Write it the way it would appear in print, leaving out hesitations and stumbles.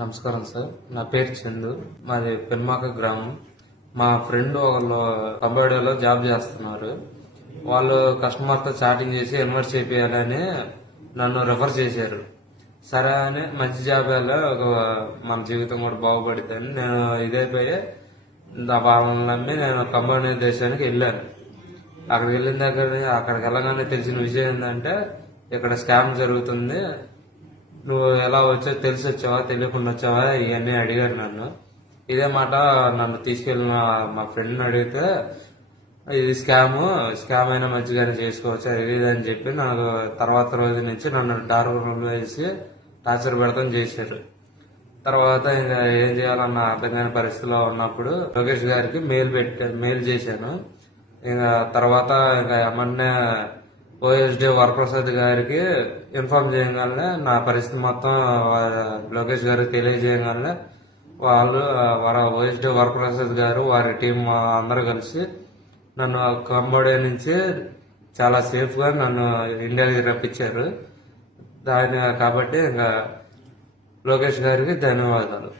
నమస్కారం సార్. నా పేరు చందు. మాది పెన్మాక గ్రామం. మా ఫ్రెండ్ వాళ్ళు కంబోడియాలో జాబ్ చేస్తున్నారు. వాళ్ళు కస్టమర్తో చాటింగ్ చేసి ఇన్వెస్ట్ చేయాలని నన్ను రెఫర్ చేశారు. సరే అని మంచి జాబ్ వల్ల మన జీవితం కూడా బాగుపడుతుందని నేను ఇదైపోయి వాళ్ళని నమ్మి నేను కంబోడియా దేశానికి వెళ్ళాను. అక్కడికి వెళ్ళిన అక్కడికి వెళ్ళగానే తెలిసిన విషయం ఏంటంటే ఇక్కడ స్కామ్ జరుగుతుంది, నువ్వు ఎలా వచ్చావు, తెలిసి వచ్చావా తెలియకుండా వచ్చావా ఇవన్నీ అడిగారు నన్ను. ఇదే మాట నన్ను తీసుకెళ్ళిన మా ఫ్రెండ్ని అడిగితే ఇది స్కామ్ అయినా మంచిగానే చేసుకోవచ్చు అది ఇది అని చెప్పి నాకు తర్వాత రోజు నుంచి నన్ను డార్క్ రూమ్ వేసి టార్చర్ పెడతాం చేశారు. తర్వాత ఇంకా ఏం చేయాలన్న అర్థం కాని పరిస్థితిలో ఉన్నప్పుడు లోకేష్ గారికి మెయిల్ చేశాను. ఇంకా తర్వాత ఇంకా ఏమన్నా ఓఎస్డి వరప్రసాద్ గారికి ఇన్ఫార్మ్ చేయగానే నా పరిస్థితి మొత్తం లోకేష్ గారికి తెలియజేయగానే వాళ్ళు ఓఎస్డి వరప్రసాద్ గారు వారి టీం అందరూ కలిసి నన్ను కంబోడియా నుంచి చాలా సేఫ్ గా నన్ను ఇండియాకి రప్పించారు. కాబట్టి ఇంకా లోకేష్ గారికి ధన్యవాదాలు.